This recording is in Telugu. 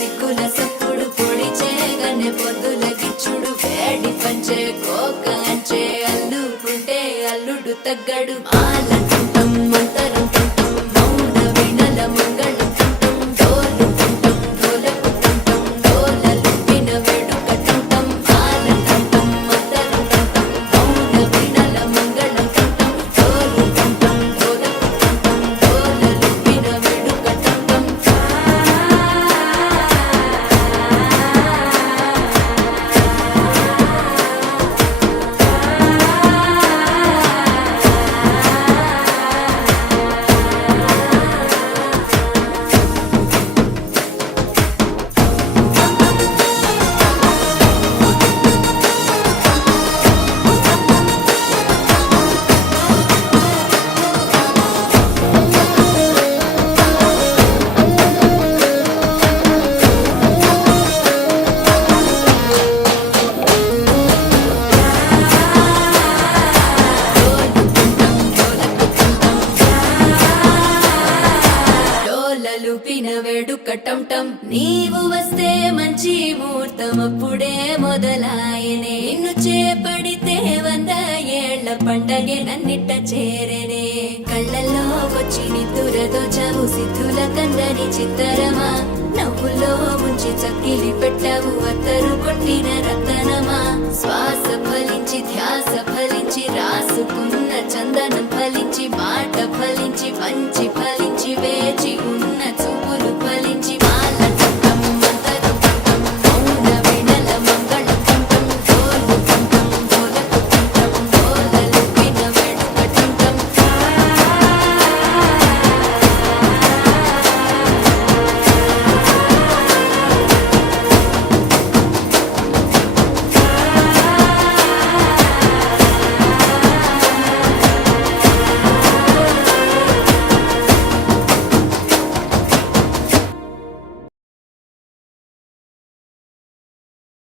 సిక్కుల సప్పుడు పొడి చేయగానే పొద్దుల గిచ్చుడు వేడి పంచే కోక అంచే అల్లుకుంటే అల్లుడు తగ్గడు మాలంటుంటాం మంతరం తుంటాం మౌన వినల మంగళం తుంటాం డోలు తుంటాం డోలకు తుంటాం డోలలు విన వేడుక తుంటాం మాలంటుంటాం మంతరం తుంటాం మౌన వినల మంగళం తుంటాం డోలు తుంటాం డోలకు తుంటాం డోలలు విన వేడుక తుంటాం డోలలుపిన వేడుకటంటం నీవు వస్తే మంచి ముహూర్తం అప్పుడే మొదలాయనే నిన్ను చేపడితే 100 ఏళ్ల పండగే నన్నిట్ట చేరనే కళ్ళల్లో వచ్చి నిద్దురదో చవు సిద్ధుల కందని చిత్తరమా నవ్వులో ముంచి చక్కిలి పెట్టవు అత్తరు కొట్టిన రతనమా శ్వాస